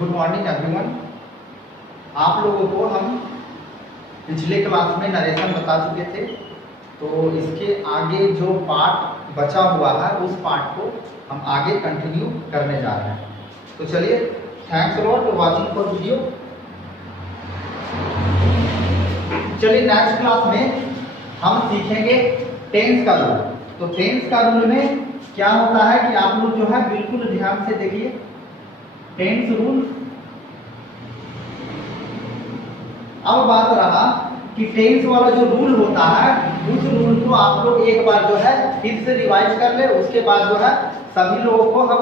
Good morning everyone. आप लोगों को हम पिछले क्लास में नरेशन बता चुके थे, तो इसके आगे जो पार्ट बचा हुआ है उस पार्ट को हम आगे कंटिन्यू करने जा रहे हैं। तो चलिए, thanks a lot for watching for video. चलिए, नेक्स्ट क्लास में हम सीखेंगे टेंस का रूल। तो टेंस का रूल में क्या होता है कि आप लोग जो है बिल्कुल ध्यान से देखिए। टेंस रूल, अब बात रहा कि टेंस वाला जो रूल होता है उस रूल को आप लोग एक बार जो है फिर से रिवाइज कर ले। उसके बाद जो है सभी लोगों को हम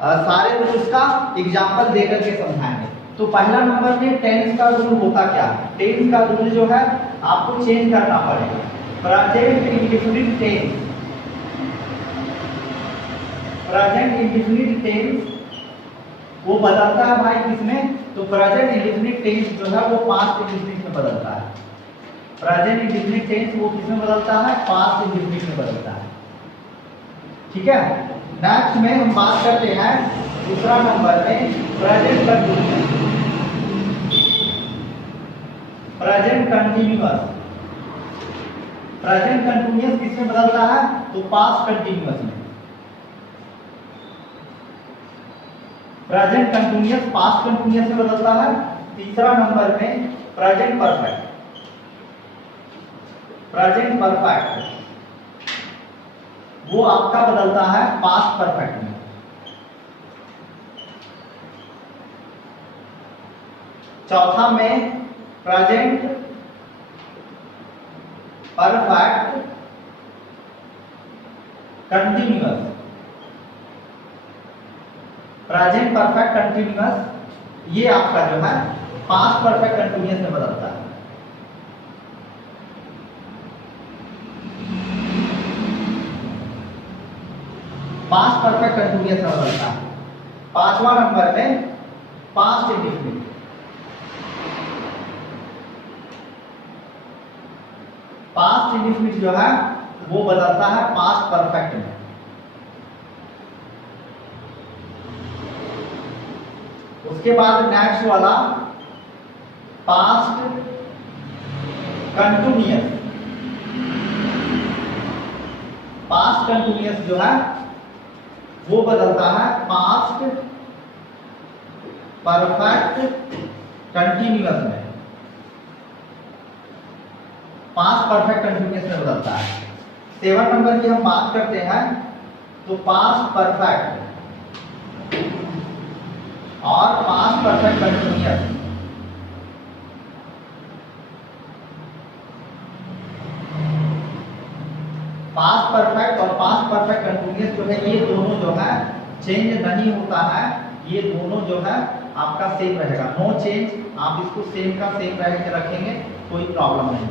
सारे रूल्स का एग्जांपल दे करके समझाएंगे। तो पहला नंबर में टेंस का रूल होता क्या है? टेंस का रूल जो है आपको चेंज करना पड़ेगा। Present indefinite tense, present indefinite tense वो बदलता है भाई किसमें? तो प्रेजेंट इंडेफिनिट टेंस जो है वो पास्ट इंडेफिनिट में बदलता है। प्रेजेंट इंडेफिनिट टेंस वो किसमें बदलता है? पास्ट इंडेफिनिट में बदलता है। ठीक है, नेक्स्ट में हम बात करते हैं दूसरा नंबर में present continuous. Present continuous, present continuous किसमें बदलता है? तो पास्ट कंटीन्यूअस में। प्रेजेंट कंटीन्यूअस पास्ट कंटीन्यूअस में बदलता है। तीसरा नंबर में प्रेजेंट परफेक्ट, प्रेजेंट परफेक्ट वो आपका बदलता है पास्ट परफेक्ट में। चौथा में present perfect continuous, present perfect continuous ये आपका जो है पास्ट परफेक्ट कंटीन्यूअस में बदलता है। पास्ट परफेक्ट कंटीन्यूअस में बदलता है। पांचवा नंबर में पास्ट इंडेफिनिट, पास्ट इंडेफिनिट जो है वो बदलता है पास्ट परफेक्ट में। उसके बाद नेक्स्ट वाला पास्ट कंटीन्यूअस, पास्ट कंटीन्यूअस जो है वो बदलता है पास्ट परफेक्ट कंटीन्यूअस में। पास्ट परफेक्ट कंटीन्यूअस में बदलता है। 7 नंबर की हम बात करते हैं तो पास्ट परफेक्ट और past perfect continuous, past perfect और पास्ट परफेक्ट कंटीन्यूअस जो है ये दोनों जो है चेंज नहीं होता है। ये दोनों जो है आपका सेम रहेगा, नो चेंज। आप इसको सेम का सेम रह के रखेंगे, कोई प्रॉब्लम नहीं।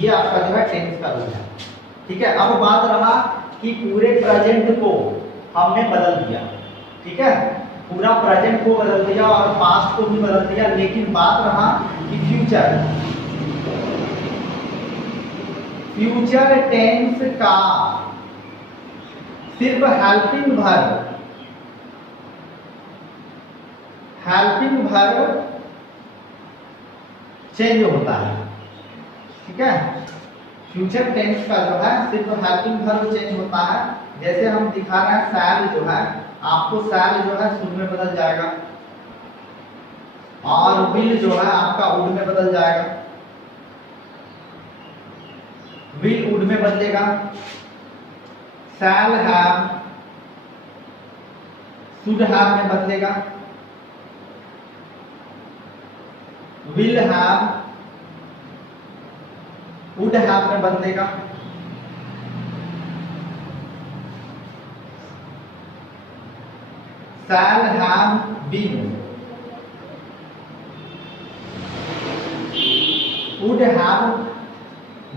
ये आपका जो है टेंस का रूल है। ठीक है, अब बात रहा कि पूरे प्रेजेंट को हमने बदल दिया। ठीक है, पूरा प्रेजेंट को बदल दिया और पास्ट को भी बदल दिया, लेकिन बात रहा कि फ्यूचर, फ्यूचर टेंस का सिर्फ helping verb, helping verb change होता है। ठीक है, फ्यूचर टेंस का जो है सिर्फ हेल्पिंग वर्ब चेंज होता है। जैसे हम दिखा रहे हैं, शैल जो है आपको शैल जो है शुरू में बदल जाएगा और विल जो है आपका वुड में बदल जाएगा। विल वुड में बदलेगा। शैल हैव शुड हैव में बदलेगा। विल हैव वुड हैव में बदलेगा। Shall have been would have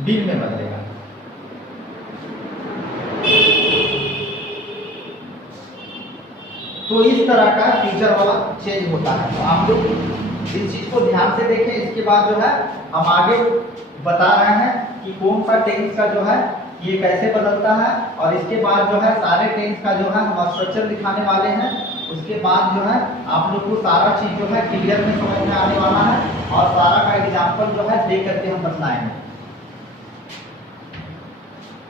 been में बदलेगा। तो इस तरह का फ्यूचर वाला चेंज होता है। तो आप लोग इस चीज को ध्यान से देखें। इसके बाद जो है हम आगे बता रहे हैं कि कौन सा टेंस का जो है ये कैसे बदलता है, और इसके बाद जो है सारे टेंस का जो है हम स्ट्रक्चर दिखाने वाले हैं। उसके बाद जो है आप लोग को सारा चीज जो है क्लियर में समझ में आने वाला है और सारा का एग्जाम्पल जो है दे करके हम बताएंगे।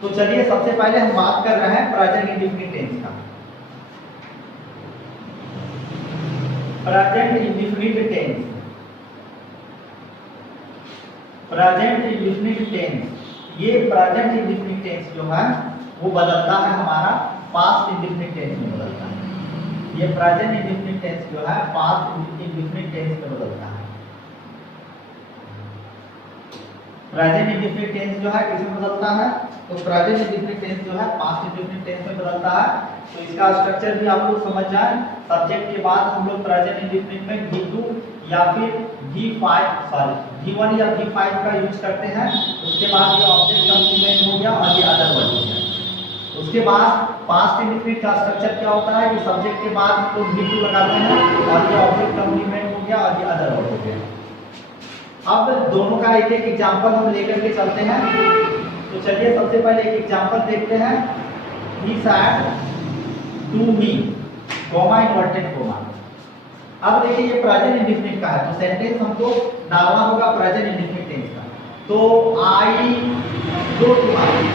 तो चलिए सबसे पहले हम बात कर रहे हैं प्रेजेंट इंडेफिनिट टेंस का। Present indefinite tense, present indefinite tense, ये प्रेजेंट इंडेफिनिट टेंस जो है वो बदलता है हमारा पास्ट इंडेफिनिट टेंस में बदलता है। ये प्रेजेंट इंडेफिनिट टेंस जो है पास्ट इंडेफिनिट टेंस में बदलता है। प्रेजेंट इंडेफिनिट टेंस जो है किसमें बदलता है? तो प्रेजेंट इंडेफिनिट टेंस जो है पास्ट इंडेफिनिट टेंस में बदलता है। तो इसका स्ट्रक्चर भी आप लोग समझ जाए। सब्जेक्ट के बाद हम लोग प्रेजेंट इंडेफिनिट में V2 या फिर V1 या V5 का यूज करते हैं। उसके बाद ये ऑब्जेक्ट कॉम्प्लीमेंट हो गया और ये अदर वर्ड हो गया। उसके बाद पास्ट इंडेफिनिट का स्ट्रक्चर क्या होता है कि सब्जेक्ट के बाद हम लोग V2 लगाते हैं और ये ऑब्जेक्ट कॉम्प्लीमेंट हो गया और ये अदर वर्ड हो गया। अब दोनों का एक एक एग्जांपल हम लेकर के चलते हैं। तो चलिए सबसे पहले एक एग्जांपल देखते हैं। He said to me, comma inverted comma. अब देखिए ये प्रेजेंट इंडेफिनिट का है तो सेंटेंस हमको डालना होगा प्रेजेंट इंडेफिनिट टेंस का। तो I go to market,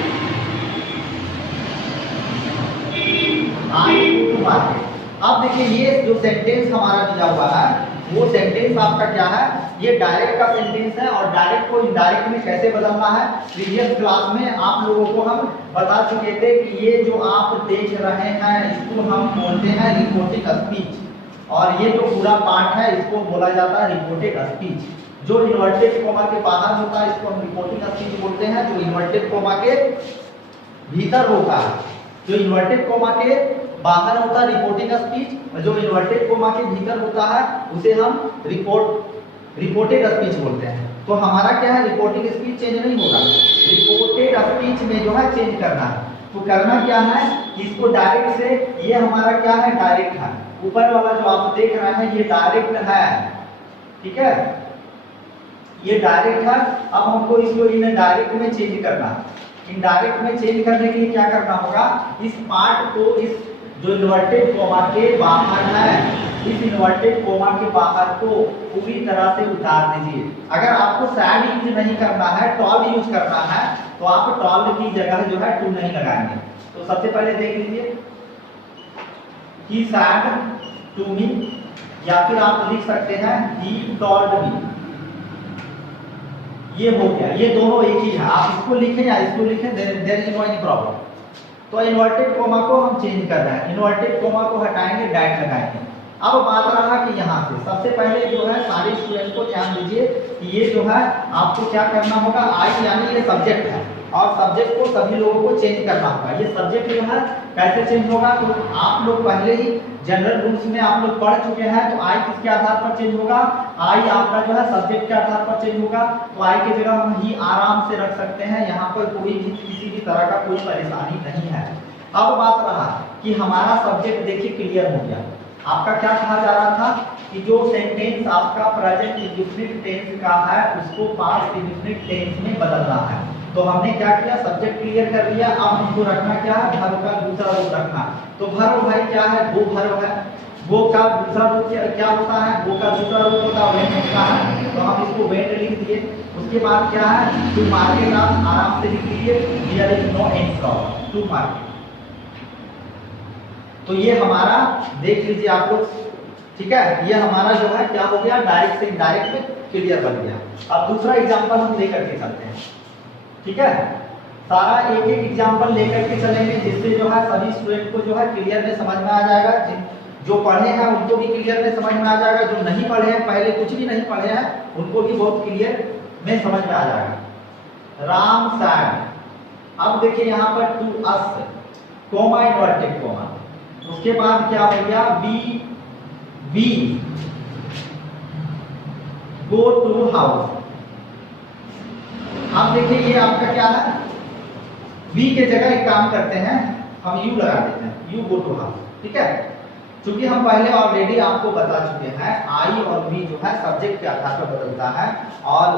I go to market. अब देखिए ये जो सेंटेंस हमारा दिया हुआ है वो सेंटेंस आपका क्या है? ये डायरेक्ट का सेंटेंस है और डायरेक्ट को इनडायरेक्ट में कैसे बदलना है प्रीवियस क्लास में आप लोगों को हम बता चुके थे कि ये जो आप देख रहे हैं इसको हम बोलते हैं रिपोर्टेड स्पीच और ये जो पूरा पार्ट है इसको बोला जाता है रिपोर्टेड स्पीच। जो इन्वर्टेड कॉमा के बाहर होता है इसको हम रिपोर्टेड स्पीच बोलते हैं। जो इन्वर्टेड कॉमा के भीतर होता है, जो इन्वर्टेड कॉमा के बाहर होता है रिपोर्टिंग स्पीच और जो इन्वर्टेड कॉमा के भीतर होता है उसे हम रिपोर्टेड स्पीच बोलते हैं। तो हमारा क्या है रिपोर्टिंग स्पीच चेंज नहीं होगा, रिपोर्टेड स्पीच में जो है चेंज करना है। तो करना क्या है इसको डायरेक्ट से, ये हमारा क्या है डायरेक्ट है, ऊपर वाला जो आप देख रहे हैं ये डायरेक्ट है, ठीक है ये डायरेक्ट है। अब हमको इसको इनडायरेक्ट में चेंज करना है। इनडायरेक्ट में चेंज करने के लिए क्या करना होगा, इस पार्ट को इस जो इन्वर्टेड कॉमा के बाहर है इस इन्वर्टेड कॉमा के बाहर को पूरी तरह से उतार दीजिए। अगर आपको सैड यूज नहीं करना है टॉल यूज करना है तो आप टॉल की जगह जो है टू नहीं लगाएंगे। तो सबसे पहले देख लीजिए ही सैड टू मी या फिर आप लिख सकते हैं ही टॉल्ड मी। ये हो गया, ये दोनों एक ही है। आप इसको लिखें या इसको लिखें there is no any problem. तो इन्वर्टेड कॉमा को हम चेंज कर रहे हैं, इन्वर्टेड कॉमा को हटाएंगे डैट लगाएंगे। अब बात रहा कि यहाँ से सबसे पहले जो है सारे स्टूडेंट को ध्यान दीजिए कि ये जो है आपको क्या करना होगा, आई यानी ये सब्जेक्ट है और सब्जेक्ट को सभी लोगों को चेंज करना होगा। ये सब्जेक्ट जो है कैसे चेंज होगा, तो आप लोग पहले ही जनरल रूल्स में आप लोग पढ़ चुके हैं। तो आई किसके आधार पर चेंज होगा, आई आपका जो है सब्जेक्ट के आधार पर चेंज होगा। तो आई की जगह हम ही आराम से रख सकते हैं, यहाँ पर कोई भी किसी भी तरह का कोई परेशानी नहीं है। अब बात रहा कि हमारा सब्जेक्ट देखिए क्लियर हो गया। आपका क्या कहा जा रहा था कि जो सेंटेंस आपका प्रेजेंट इंडेफिनिट टेंस का है उसको पास्ट इंडेफिनिट टेंस में बदलना है। तो हमने क्या किया, सब्जेक्ट क्लियर कर लिया। अब हमको रखना क्या है, वर्ब का दूसरा रूप रखना। तो वर्ब भाई क्या है, वो वर्ब है। वो का दूसरा रूप क्या होता है, वो का दूसरा रूप होता है वेंट होता है। तो हम इसको वेंट लिख दिए। उसके बाद क्या है, टू मार्केट आप आराम से लिख लीजिए, here is no any problem, to market. तो ये हमारा देख लीजिए आप लोग, ठीक है ये हमारा जो है क्या हो गया, डायरेक्ट से इनडायरेक्ट में क्लियर बन गया। अब दूसरा एग्जांपल हम लेकर के चलते हैं, ठीक है सारा एक एक एग्जांपल लेकर के चलेंगे जिससे जो है सभी स्टूडेंट को जो है क्लियर में समझ में आ जाएगा। जो पढ़े हैं उनको भी क्लियर में समझ में आ जाएगा, जो नहीं पढ़े हैं पहले कुछ भी नहीं पढ़े हैं उनको भी बहुत क्लियर में समझ में आ जाएगा। राम सैड, अब देखिए यहाँ पर to us comma inverted comma, उसके बाद क्या हो गया, वी गो टू हाउस। अब देखिए ये आपका क्या है, वी के जगह एक काम करते हैं हम यू लगा देते हैं, यू गो टू हाउस, ठीक है। क्योंकि हम पहले ऑलरेडी आपको बता चुके हैं आई और वी जो है सब्जेक्ट के आधार पर बदलता है और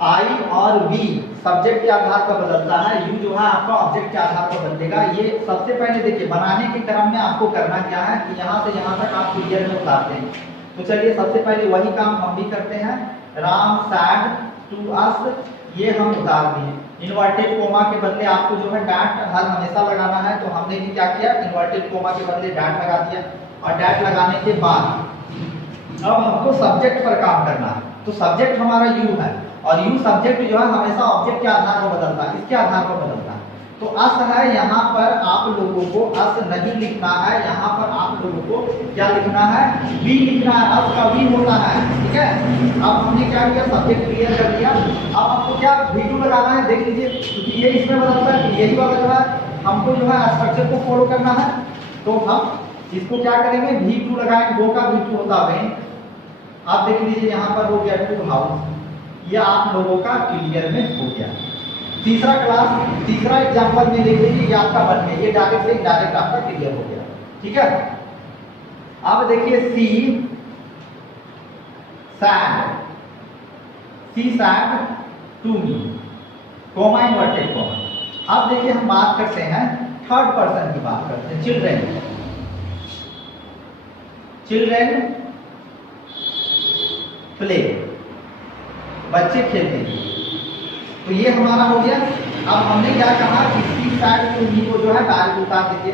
आई और वी सब्जेक्ट के आधार पर बदलता है, यू जो है आपका ऑब्जेक्ट के आधार पर बदलेगा। ये सबसे पहले देखिए बनाने के क्रम में आपको करना क्या है कि यहाँ से यहाँ तक आप क्लियर में उतारते हैं। तो चलिए सबसे पहले वही काम हम भी करते हैं। राम सैड टू अस, ये हम उतार दिए। इन्वर्टेड कोमा के बदले आपको जो है डैट हर हमेशा लगाना है, तो हमने भी क्या किया, इन्वर्टेड कोमा के बदले डैट लगा दिया। और डैट लगाने के बाद अब हमको सब्जेक्ट पर काम करना है। तो सब्जेक्ट हमारा यू है और यू सब्जेक्ट जो है हमेशा ऑब्जेक्ट के आधार पर बदलता है, इसके आधार पर बदलता है। तो अस है, यहाँ पर आप लोगों को अस नहीं लिखना है, यहाँ पर आप लोगों को क्या लिखना है, वी लिखना है। अस का वी होता है, ठीक है। अब हमने क्या किया, सब्जेक्ट क्लियर कर दिया। अब आपको क्या V2 लगाना है, देख लीजिए, क्योंकि ये इसमें बदलता है, यही वाला जो है हमको जो है स्ट्रक्चर को फॉलो करना है। तो हम इसको क्या करेंगे, V2 लगाएंगे, दो का V2 होता है। आप देख लीजिए यहाँ पर हो गया टू हाउस, ये आप लोगों का क्लियर में हो गया। तीसरा क्लास, तीसरा एग्जांपल में देख लीजिए, ये आपका बन गया, ये डायरेक्ट से डायरेक्ट आपका क्लियर हो गया, ठीक है। अब देखिए she said, she said to me, comma inverted comma. अब देखिए हम बात करते हैं थर्ड पर्सन की बात करते हैं, चिल्ड्रेन। चिल्ड्रेन प्ले, बच्चे खेलते हैं। तो ये हमारा हो गया। अब हमने क्या कहा कि सी सैड टू मी को जो है डायरेक्ट उतार दीजिए।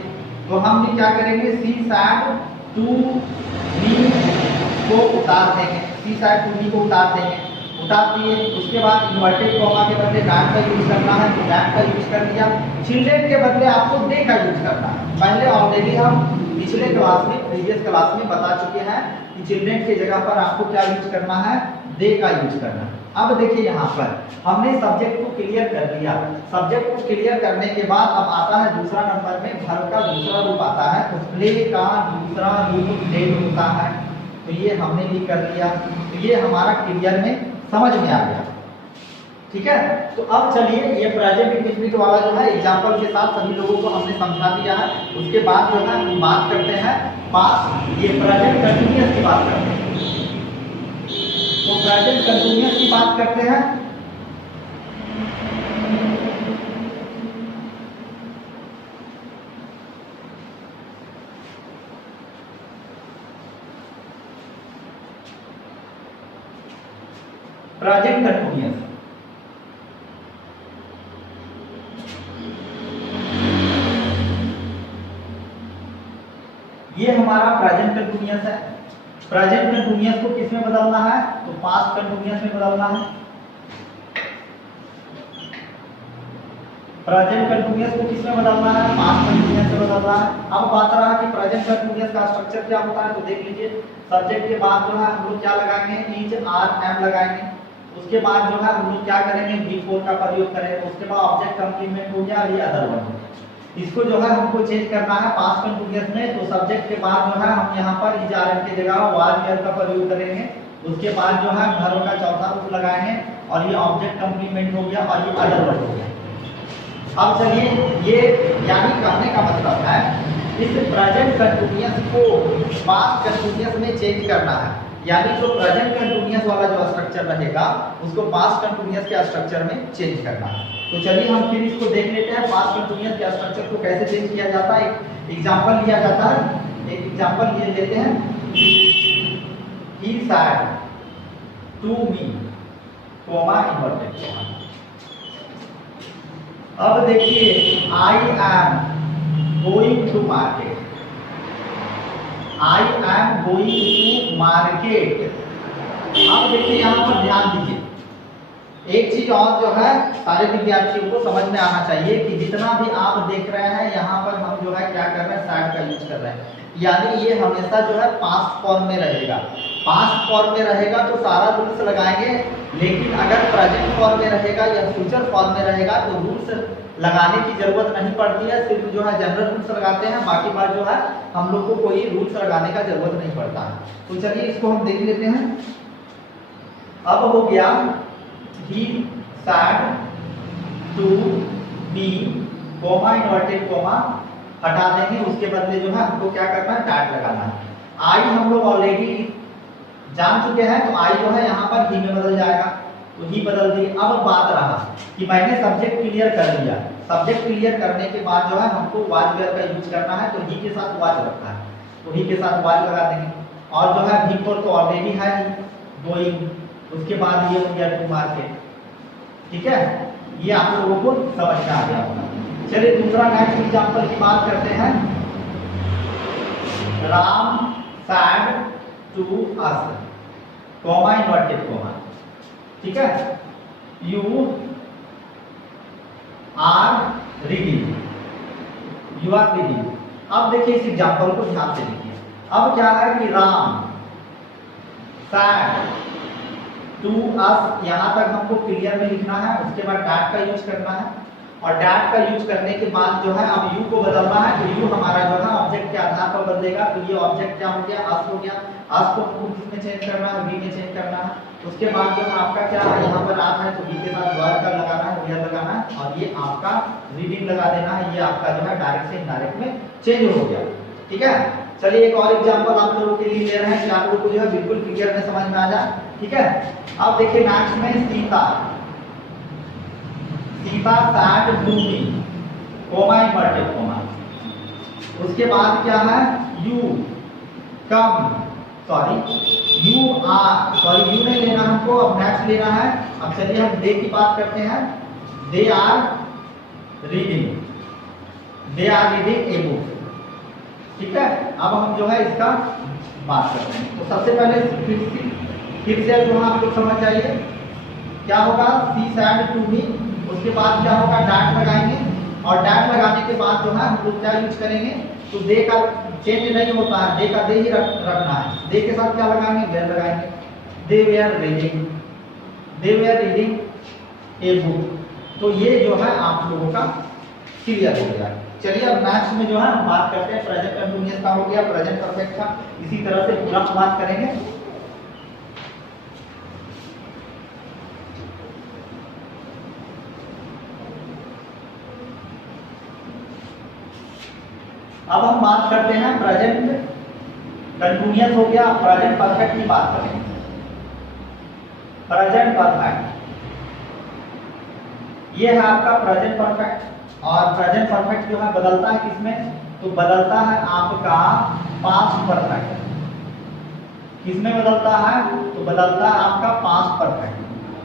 तो हम भी क्या करेंगे, सी सैड टू मी को उतार देंगे, सी सैड टू मी को उतार देंगे, उतार दिए। उसके बाद इन्वर्टेड कॉमा के बदले डैट का यूज करना है, तो डैट का यूज कर दिया। चिल्ड्रेन के बदले आपको डे का यूज करना है। पहले ऑलरेडी हम पिछले क्लास में, प्रीवियस क्लास में बता चुके हैं कि चिल्ड्रेन की जगह पर आपको क्या यूज करना है, डे का यूज करना है। अब देखिए यहाँ पर हमने सब्जेक्ट को क्लियर कर लिया। सब्जेक्ट को क्लियर करने के बाद अब आता है दूसरा नंबर में वर्ब का दूसरा रूप आता है। तो प्ले का दूसरा रूप डेड होता है। तो ये हमने भी कर लिया। तो ये हमारा क्लियर में समझ में आ गया, ठीक है। तो अब चलिए ये प्रेजेंट इंडेफिनिट वाला जो है एग्जांपल के साथ सभी लोगों को हमने समझा दिया है। उसके बाद जो है हम बात करते हैं पास्ट, ये प्रेजेंट कंटिन्यूअस की बात करते हैं। तो प्रेजेंट कंटिन्यूअस की बात करते हैं। प्रेजेंट कंटिन्यूअस, ये हमारा प्रेजेंट कंटिन्यूअस है। प्रेजेंट कंटिन्यूअस को किस में बदलना है, तो पास्ट कंटिन्यूअस में बदलना है। प्रेजेंट कंटिन्यूअस को किस में बदलना है, पास्ट कंटिन्यूअस में बदलना है। अब बात रहा कि प्रेजेंट कंटिन्यूअस का स्ट्रक्चर क्या होता है, तो देख लीजिए सब्जेक्ट के बाद जो है हम लोग क्या लगाएंगे, इज आर एम लगाएंगे। उसके बाद जो है हम लोग क्या करेंगे, बी4 का प्रयोग करेंगे। उसके बाद ऑब्जेक्ट कंप्लीमेंट हो गया, ये अदर वन। इसको जो है हमको चेंज करना है पास्ट कंटिन्यूअस में। तो सब्जेक्ट के बाद जो है हम यहाँ पर इज आर एम की जगह वाज वेयर का प्रयोग करेंगे। उसके बाद जो है वर्ब का चौथा रूप लगाएंगे और ये ऑब्जेक्ट कंप्लीमेंट हो गया और ये अदर वन हो गया। अब चलिए ये यानी कहने का मतलब है इस प्रेजेंट कंटिन्यूअस को पास्ट कंटिन्यूअस में चेंज करना है। यानी जो प्रेजेंट कंटिन्यूअस वाला जो स्ट्रक्चर रहेगा उसको पास्ट कंटिन्यूअस के स्ट्रक्चर में चेंज करना है। तो चलिए हम फिर इसको देख लेते हैं पास्ट कंटिन्यूअस के स्ट्रक्चर को कैसे चेंज किया जाता है। एक एग्जांपल लिया जाता है, एक एग्जांपल ये लेते हैं, he said to me comma inverted comma. अब देखिए I am going to market, I am going to market. अब देखिए यहाँ पर ध्यान दीजिए, एक चीज और जो है सारे विद्यार्थियों को समझ में आना चाहिए कि जितना भी आप देख रहे हैं यहाँ पर हम जो है क्या कर रहे हैं, सैड का यूज कर रहे हैं। यानी ये हमेशा जो है पास्ट फॉर्म में रहेगा। पास्ट फॉर्म में रहेगा तो सारा रूल्स लगाएंगे, लेकिन अगर प्रेजेंट फॉर्म में रहेगा या फ्यूचर फॉर्म में रहेगा तो रूल्स लगाने की जरूरत नहीं पड़ती है। सिर्फ जो है जनरल रूल्स लगाते हैं, बाकी बात जो है हम लोग को कोई रूल्स लगाने का जरूरत नहीं पड़ता है। तो चलिए इसको हम देख लेते हैं। अब हो गया he said to me comma inverted comma हटा देंगे। उसके बदले जो है हमको क्या करना है, डैट लगाना है। आई हम लोग ऑलरेडी जान चुके हैं, तो आई जो है यहाँ पर ही में बदल जाएगा। तो ही बदल दी। अब बात रहा कि मैंने सब्जेक्ट क्लियर कर लिया, सब्जेक्ट क्लियर करने के बाद जो है हमको वाज वेयर का यूज करना है, तो ही के साथ वाज रखा है, तो ही के साथ वाज लगा देंगे। और जो है बिफोर तो ऑलरेडी है गोइंग, उसके बाद ये हो गया टू मार्केट। ठीक है, ये आप लोगों को समझ में आ गया होगा। चलिए दूसरा नेक्स्ट एग्जांपल की बात करते हैं। Ram said to us, comma inverted comma. ठीक है, you are reading, you are reading. अब देखिए इस एग्जांपल को ध्यान से देखिए। अब क्या है कि राम सैड टू अस, यहाँ तक हमको क्लियर में लिखना है, उसके बाद डैट का यूज करना है, और डैट का यूज करने के बाद जो है अब यू को बदलना है, तो यू हमारा जो है ऑब्जेक्ट के आधार पर बदलेगा। तो ये ऑब्जेक्ट क्या हो गया, अस हो गया। अस को हमको किसमें चेंज करना है, वी में चेंज करना है। उसके बाद जो है आपका क्या है, यहाँ पर रात है तो वी के साथ वर्ड का लगाना है, वेयर लगाना है, और ये आपका रीडिंग लगा देना है। ये आपका जो है डायरेक्ट से इनडायरेक्ट में चेंज हो गया। ठीक है, चलिए एक और एग्जांपल आप लोगों के लिए ले रहे हैं कि आप लोगों को जो है बिल्कुल क्लियर में समझ में आ जाए। ठीक है, अब देखिए नेक्स्ट में Sita, Sita said to me, comma inverted comma. उसके बाद क्या है, you come, sorry you are, sorry you नहीं लेना हमको, अब नेक्स्ट लेना है। अब चलिए हम दे की बात करते हैं। They are reading, they are reading a book. ठीक है, अब हम जो है इसका बात करते हैं। तो सबसे पहले फिर से जो है आपको समझ जाइए क्या होगा, सी सैड टू मी। उसके बाद क्या होगा, डैट लगाएंगे, और डैट लगाने के बाद जो है हम लोग क्या यूज करेंगे, तो दे का चेंज नहीं होता है, दे का दे ही रखना है। दे के साथ क्या लगाएंगे, वेयर लगाएंगे। They were reading, they were reading a book. तो ये जो है आप लोगों का क्लियर हो गया। चलिए अब नेक्स्ट में जो है हम बात करते हैं प्रेजेंट कंटिन्यूअस का, हो गया प्रेजेंट परफेक्ट का। इसी तरह से पूरा बात करेंगे। अब हम बात करते हैं प्रेजेंट कंटिन्यूअस हो गया, प्रेजेंट परफेक्ट की बात करेंगे। प्रेजेंट परफेक्ट ये है आपका प्रेजेंट परफेक्ट, और प्रेजेंट परफेक्ट जो है बदलता है किसमें, तो बदलता है आपका पास्ट परफेक्ट। किसमें बदलता है, तो बदलता है आपका पास्ट परफेक्ट।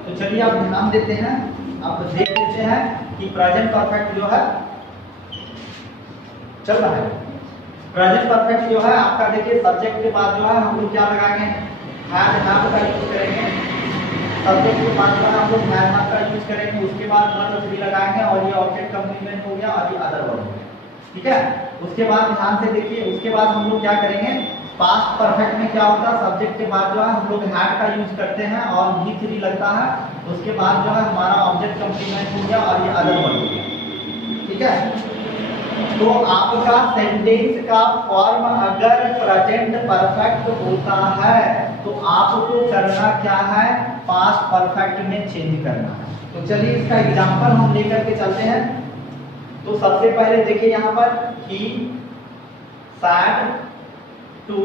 तो चलिए आप ध्यान देते हैं, आप देख लेते हैं कि प्रेजेंट परफेक्ट जो है चल रहा है। प्रेजेंट परफेक्ट जो है आपका देखिए सब्जेक्ट के बाद जो है हम लोग क्या लगाएंगे, हैड हैव का यूज करेंगे। सब्जेक्ट के बाद जो है हम लोग हैड हैव का यूज करेंगे, उसके बाद वर्ब भी लगाएंगे, और ये ऑब्जेक्ट कंप्लीमेंट हो गया, और ये अदर वर्ब हो गया। ठीक है, उसके बाद ध्यान से देखिए, उसके बाद हम लोग क्या करेंगे, पास्ट परफेक्ट में क्या होता है, सब्जेक्ट के बाद जो है हम लोग हैड का यूज करते हैं और भी थ्री लगता है। उसके बाद जो है हमारा ऑब्जेक्ट कंप्लीमेंट हो गया, और ये अदर वर्ब हो गया। ठीक है, तो आपका सेंटेंस का फॉर्म अगर प्रेजेंट परफेक्ट होता है तो आपको करना क्या है, पास्ट परफेक्ट में चेंज करना है। तो चलिए इसका एग्जांपल हम लेकर के चलते हैं। तो सबसे पहले देखिए यहाँ पर he said to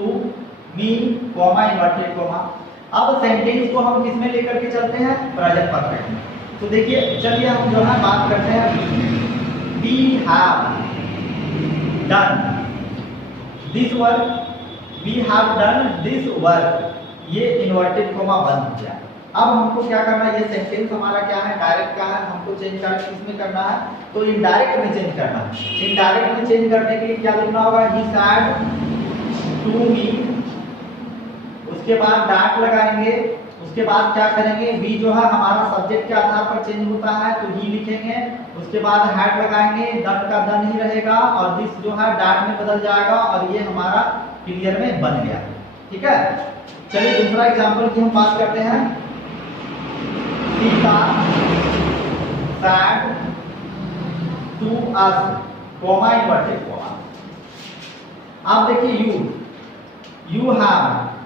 me, comma inverted comma. अब सेंटेंस को हम किस में लेकर के चलते हैं, प्रेजेंट परफेक्ट में। तो देखिए चलिए हम जो है बात करते हैं, we have done this work, we have done this work। ये इन्वर्टेड कोमा बन गया। अब हमको क्या करना है, ये सेंटेंस हमारा क्या है, डायरेक्ट का है, हमको चेंज करना किसमें करना है, तो इनडायरेक्ट में चेंज करना है। इनडायरेक्ट में चेंज करने के लिए क्या लिखना होगा, ही सैड टू मी, उसके बाद डैट लगाएंगे। उसके बाद क्या करेंगे, वी जो है हमारा सब्जेक्ट के आधार पर चेंज होता है, तो ही लिखेंगे। उसके बाद हैड लगाएंगे, डन का डन ही रहेगा, और दिस जो है डैट में बदल जाएगा, और ये हमारा क्लियर में बन गया। ठीक है, चलिए दूसरा एग्जांपल की हम बात करते हैं। Sita said to us, comma inverted comma. आप देखिए यू हैव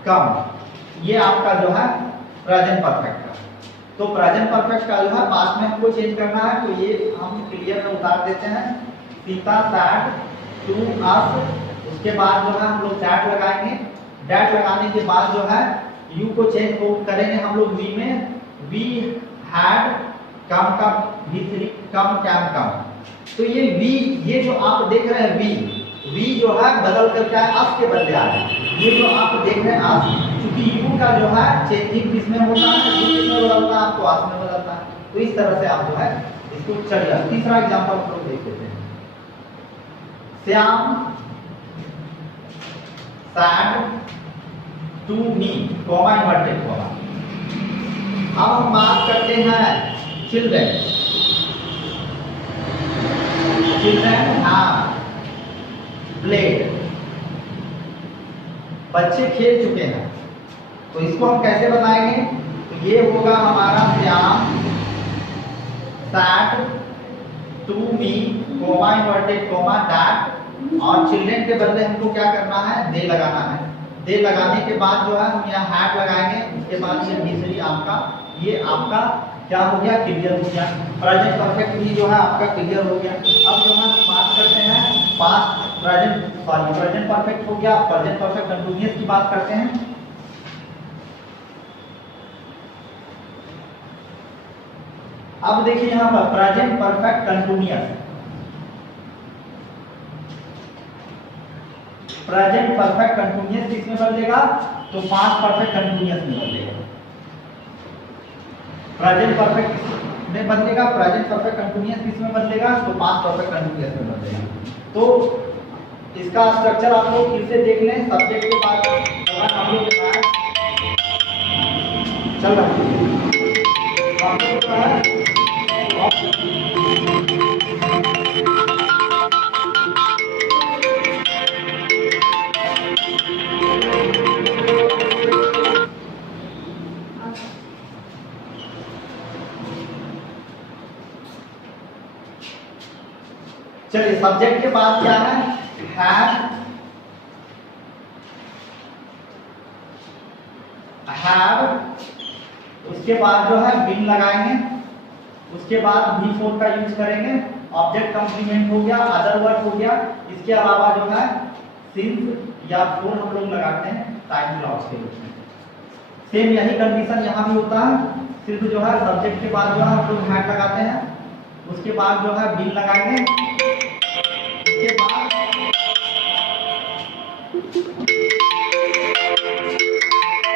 कम, ये आपका जो है प्रेजेंट परफेक्ट का। तो प्रेजेंट परफेक्ट का जो है पास्ट में हमको चेंज करना है, तो ये हम क्लियर में उतार देते हैं। सीता सैड टू अस, उसके बाद जो है हम लोग डैट लगाएंगे। डैट लगाने के बाद जो है यू को चेंज करेंगे हम लोग वी में, वी हैड कम का V3 कम कैम कम। तो ये V, ये जो आप देख रहे हैं V जो है बदल कर क्या है अस के बदले आ रहा है। ये जो आप देख रहे हैं अस, चूंकि U का जो है चेंजिंग किसमें होता है, U किसमें बदलता है, तो अस में बदलता है। तो इस तरह से आप जो है इसको चलिए तीसरा एग्जांपल हम लोग देख लेते हैं। Shyam said to me comma inverted comma. अब हम बात करते हैं चिल्ड्रन हैव प्लेड, बच्चे खेल चुके हैं। तो इसको हम कैसे बताएंगे, तो ये होगा हमारा Shyam said to me comma inverted comma that, और चिल्ड्रन के बदले हमको क्या करना है, दे लगाना है। दे लगाने के बाद जो है हम यहाँ हैड लगाएंगे, उसके बाद ये तीसरी आपका ये आपका क्या हो गया, क्लियर हो गया। प्रेजेंट परफेक्ट भी जो है आपका क्लियर हो गया। अब जो हम बात करते हैं पास्ट प्रेजेंट परफेक्ट हो गया, प्रेजेंट परफेक्ट कंटीन्यूअस की बात करते हैं। अब देखिए यहाँ पर present perfect continuous, present perfect continuous किसमें बदलेगा, तो पास्ट परफेक्ट कंटीन्यूअस में बदलेगा। प्रेजेंट परफेक्ट में बदलेगा, प्रेजेंट परफेक्ट कंटीन्यूअस किसमें बदलेगा, तो पास्ट परफेक्ट कंटीन्यूअस में बदलेगा। तो इसका स्ट्रक्चर आप लोग फिर से देख लें। सब्जेक्ट के बाद हम लोग चल रहा है चलिए सब्जेक्ट के बाद क्या है, हैव, उसके बाद जो है बिन लगाएंगे, उसके बाद V4 का यूज करेंगे, ऑब्जेक्ट कंप्लीमेंट हो गया, अदर वर्ड हो गया। इसके अलावा जो है सिंस या फोर हम लोग लगाते हैं टाइम क्लॉज के रूप में। सेम यही कंडीशन यहाँ भी होता है, सिर्फ जो है सब्जेक्ट के बाद जो है हम लोग हैड लगाते हैं, उसके बाद जो है बिन लगाएंगे, उसके बाद